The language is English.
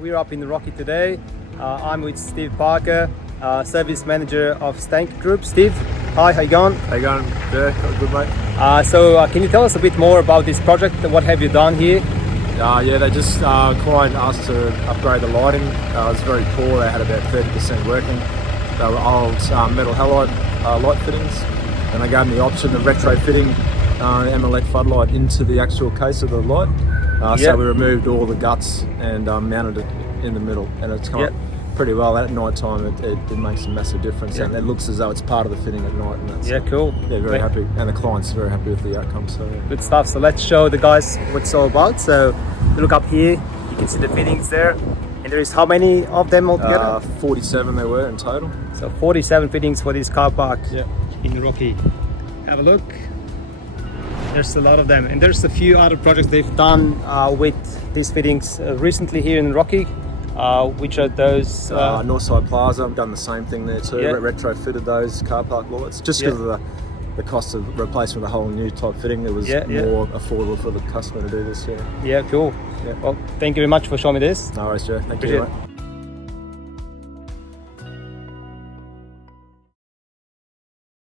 We're up in Rocky today. I'm with Steve Parker, Service Manager of Stank Group. Steve, hi, how you going? How you going? Yeah, good mate. Can you tell us a bit more about this project? What have you done here? Yeah, they just client asked to upgrade the lighting. It was very poor. They had about 30% working. They were old metal halide light fittings, and they gave me the option of retrofitting M-Elec Floodlight into the actual case of the light. So we removed all the guts and mounted it in the middle, and it's come up pretty well. At night time it makes a massive difference, and it looks as though it's part of the fitting at night, and that's cool. Yeah, very happy, and the client's very happy with the outcome. So good stuff. So let's show the guys what it's all about. So you look up here, you can see the fittings there, and there is how many of them altogether? 47 there were in total. So 47 fittings for this car park in Rocky. Have a look. There's a lot of them, and there's a few other projects they've done with these fittings recently here in Rocky. Which are those? Northside Plaza, I've done the same thing there too. Yeah. Retrofitted those car park lights just because of the cost of replacing with a whole new type fitting. It was more affordable for the customer to do this. Yeah, cool. Well, thank you very much for showing me this. No worries, Joe. Thank you, mate.